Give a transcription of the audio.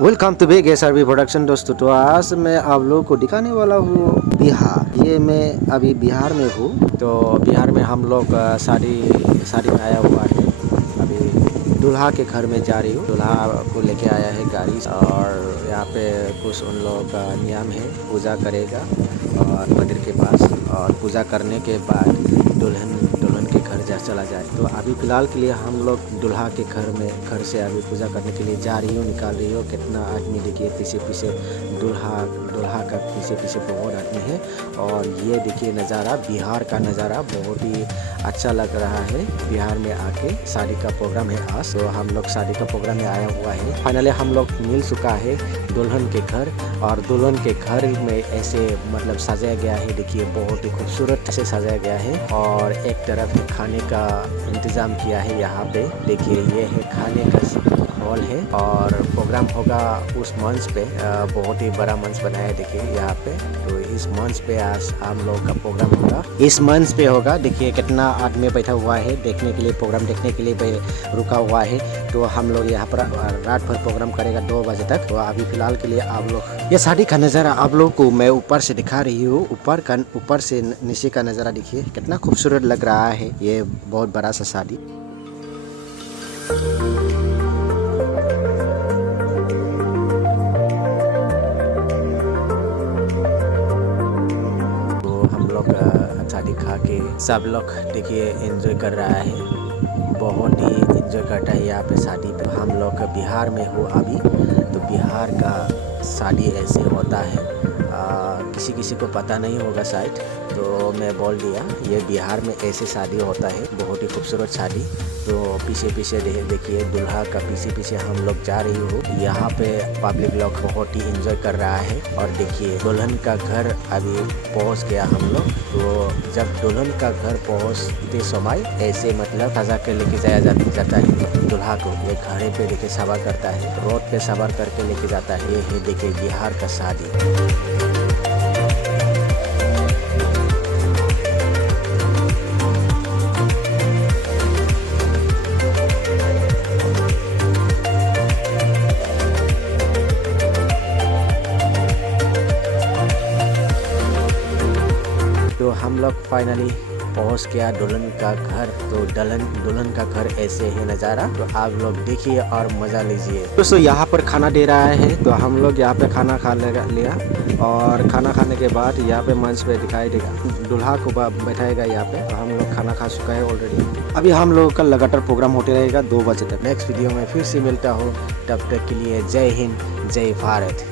Welcome to big SRB production. दोस्तों, तो आज मैं आप लोगों को दिखाने वाला हूँ बिहार। ये मैं अभी बिहार में हूँ। तो बिहार में हम लोग शादी में आया हुआ है। अभी दूल्हा के घर में जा रही हूँ। दूल्हा को लेके आया है गाड़ी, और यहाँ पे कुछ उन लोगों का नियम है, पूजा करेगा और मंदिर के पास, और पूजा करने के बाद दुल्हन के घर जा चला जाए। तो अभी फ़िलहाल के लिए हम लोग दूल्हा के घर से अभी पूजा करने के लिए जा रही हूँ, निकाल रही हूँ। कितना आदमी देखिए, पीछे दूल्हा का पीछे बहुत आदमी है। और ये देखिए नज़ारा, बिहार का नज़ारा बहुत ही अच्छा लग रहा है। बिहार में आके शादी का प्रोग्राम है आज, तो हम लोग शादी का प्रोग्राम में आया हुआ है। फाइनली हम लोग मिल चुका है दुल्हन के घर, और दुल्हन के घर में ऐसे मतलब सजाया गया है। देखिए बहुत ही खूबसूरत से सजाया गया है, और एक तरफ खाने का इंतज़ाम किया है। यहाँ पे देखिए, ये है खाने का हॉल है, और प्रोग्राम होगा उस मंच पे। बहुत ही बड़ा मंच बनाया है देखिए यहाँ पे। तो इस मंच पे आज हम लोग का प्रोग्राम होगा, इस मंच पे होगा। देखिए कितना आदमी बैठा हुआ है देखने के लिए, प्रोग्राम देखने के लिए रुका हुआ है। तो हम लोग यहाँ पर रात भर प्रोग्राम करेगा 2 बजे तक। तो अभी फ़िलहाल के लिए आप लोग ये शादी का नज़ारा आप लोग को मैं ऊपर से दिखा रही हूँ। ऊपर से नीचे का नज़ारा देखिए कितना खूबसूरत लग रहा है। ये बहुत बड़ा सा शादी। शादी खा के सब लोग देखिए एंजॉय कर रहा है, बहुत ही एंजॉय करता है यहाँ पे शादी पे। हम लोग बिहार में हो अभी, तो बिहार का शादी ऐसे होता है। किसी को पता नहीं होगा शायद, तो मैं बोल दिया, ये बिहार में ऐसे शादी होता है, बहुत ही खूबसूरत शादी। तो पीछे देखिए दूल्हा का पीछे हम लोग जा रही हो। यहाँ पे पब्लिक लोग बहुत ही एंजॉय कर रहा है। और देखिए दुल्हन का घर अभी पहुँच गया हम लोग। तो जब दुल्हन का घर पहुँचते समय ऐसे मतलब सजा के लेके जाया जाता है दूल्हा को। ये घोड़े पे लेके सवार करता है, रोड पे सवार करके लेके जाता है। ये है देखिए बिहार का शादी। तो हम लोग फाइनली पहुंच गया दुल्हन का घर। तो दुल्हन का घर ऐसे है नज़ारा। तो आप लोग देखिए और मज़ा लीजिए। दोस्तों, यहाँ पर खाना दे रहा है, तो हम लोग यहाँ पे खाना खा लिया, और खाना खाने के बाद यहाँ पे मंच पे दिखाई देगा, दूल्हा को बैठाएगा यहाँ पे। तो हम लोग खाना खा चुका है ऑलरेडी। अभी हम लोग का लगातार प्रोग्राम होते रहेगा 2 बजे तक। नेक्स्ट वीडियो में फिर से मिलता हो, तब तक के लिए जय हिंद, जय भारत।